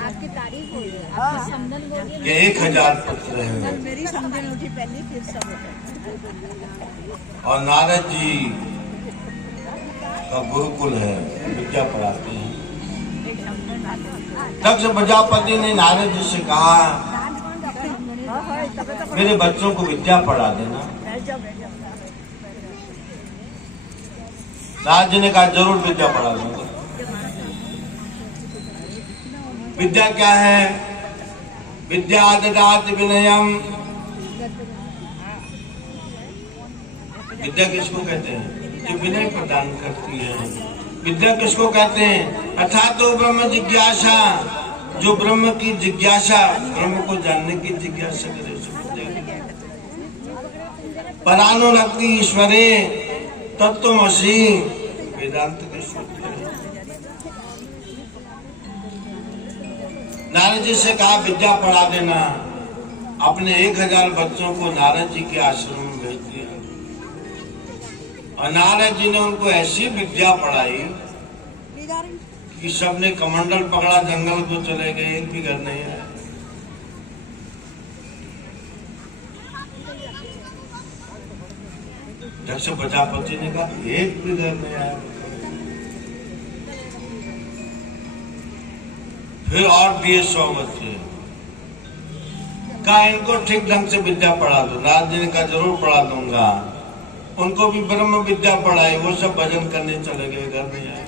आपकी तारीफ हो रही है, समदन बोलिए। ये 1000 पुत्र हैं मेरी समदन उठी पहले, फिर सब और नारद जी का गुरुकुल है, विद्या पढ़ाते हैं। दक्ष प्रजापति ने नारद जी से कहा, मेरे बच्चों को विद्या पढ़ा देना। नारद जी ने कहा, जरूर विद्या पढ़ा दूंगा। विद्या क्या है? विद्या ददाति विनयम। विद्या किसको कहते हैं? जो विनय प्रदान करती है। विद्या किसको कहते हैं? अर्थात तो ब्रह्म जिज्ञासा, जो ब्रह्म की जिज्ञासा, ब्रह्म को जानने की जिज्ञासा करे उसको विद्या। परानुरक्ति ईश्वरे तत्त्वमसि वेदांत के सूत्र है। नारद जी से कहा विद्या पढ़ा देना। अपने 1000 बच्चों को नारद जी के आश्रम में भेज दिया और नारद जी ने उनको ऐसी विद्या पढ़ाई कि सबने कमंडल पकड़ा, जंगल को चले गए, एक भी घर नहीं आया। दक्ष प्रजापति ने कहा, एक भी घर नहीं आया। फिर और दिए 100 बच्चे। कहा इनको ठीक ढंग से विद्या पढ़ा दो। नारद जी ने कहा, जरूर पढ़ा दूंगा। उनको भी ब्रह्म विद्या पढ़ाई, वो सब भजन करने चले गए, घर नहीं आए।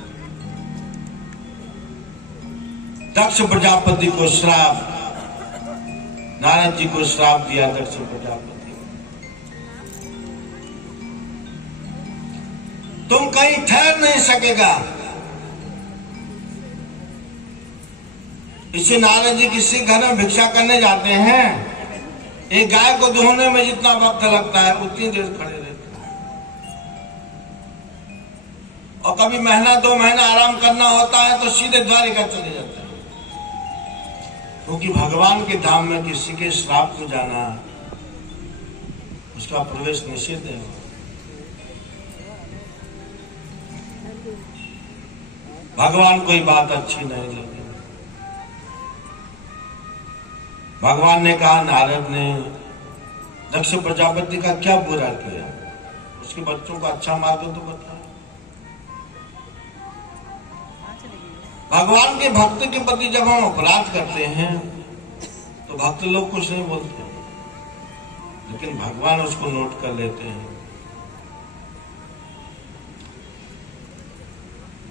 दक्ष प्रजापति को श्राप, नारद जी को श्राप दिया दक्ष प्रजापति, तुम कहीं ठहर नहीं सकेगा। इसे नारद जी किसी घर में भिक्षा करने जाते हैं, एक गाय को धोने में जितना वक्त लगता है उतनी देर खड़े रहते हैं। और कभी महीना 2 महीना आराम करना होता है तो सीधे द्वारिका चले जाते हैं, क्योंकि भगवान के धाम में किसी के श्राप को जाना, उसका प्रवेश निषिद्ध है। भगवान कोई बात अच्छी नहीं लगी। भगवान ने कहा, नारद ने दक्ष प्रजापति का क्या बुरा किया? उसके बच्चों को अच्छा मार्ग तो बताओ। भगवान के भक्त के प्रति जब हम अपराध करते हैं तो भक्त लोग कुछ नहीं बोलते, लेकिन भगवान उसको नोट कर लेते हैं।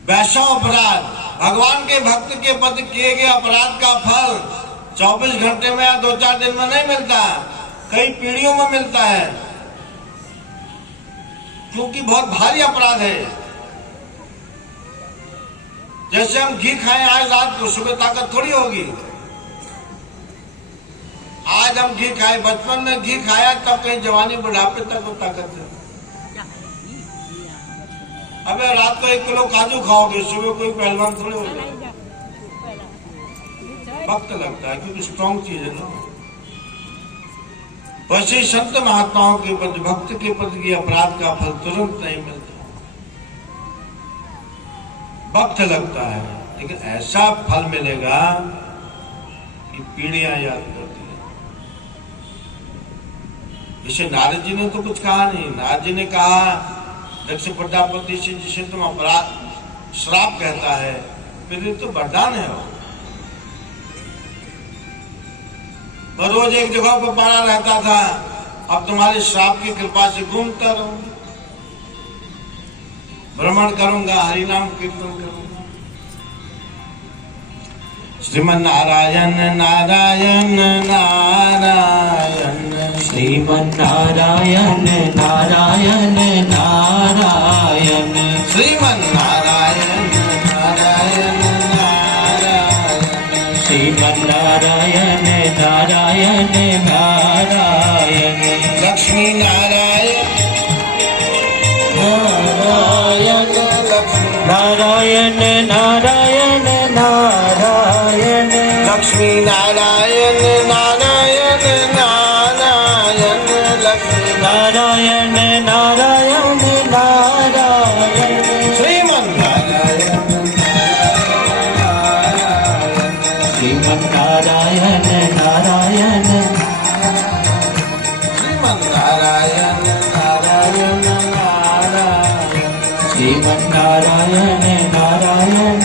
वैसा अपराध, भगवान के भक्त के प्रति किए गए अपराध का फल 24 घंटे में या 2-4 दिन में नहीं मिलता, कई पीढ़ियों में मिलता है, क्योंकि बहुत भारी अपराध है। जैसे हम घी खाएं आज रात को, सुबह ताकत थोड़ी होगी। आज हम घी खाए, बचपन में घी खाया तब कहीं जवानी बुढ़ापे तक वो ताकत है। अबे रात को 1 किलो काजू खाओगे, सुबह कोई पहलवान थोड़ी हो जाए। वक्त लगता है क्योंकि स्ट्रॉन्ग चीज है ना। वैसे ही संत महात्माओं के प्रति, भक्त के प्रति अपराध का फल तुरंत नहीं मिलता, वक्त लगता है, लेकिन ऐसा फल मिलेगा कि पीढ़ियां याद करती है। इसे नारद जी ने तो कुछ कहा नहीं। नारद जी ने कहा, दक्ष प्रजापति से जिसे तुम अपराध श्राप कहता है, फिर ये तो वरदान है। वो रोज एक जगह पर पड़ा रहता था, अब तुम्हारे श्राप की कृपा से घूमता रहूंगा, भ्रमण करूंगा, हरिनाम कीर्तन करूंगा। श्रीमन नारायण नारायण नारायण, श्रीमन नारायण नारायण नारायण, श्रीमन नारायण नारायण नारायण, श्रीमन नारायण नारायण नारायण, लक्ष्मी नारायण नारायण लक्ष्मी नारायण नारायण नारायण, लक्ष्मी नारायण नारायण नारायण, लक्ष्मी नारायण नारायण नारायण, श्रीमन नारायण नारायण, श्रीमन श्रीमन्नारायण नारायण श्रीमन्नारायण नारायण नारायण श्रीमन्नारायण नारायण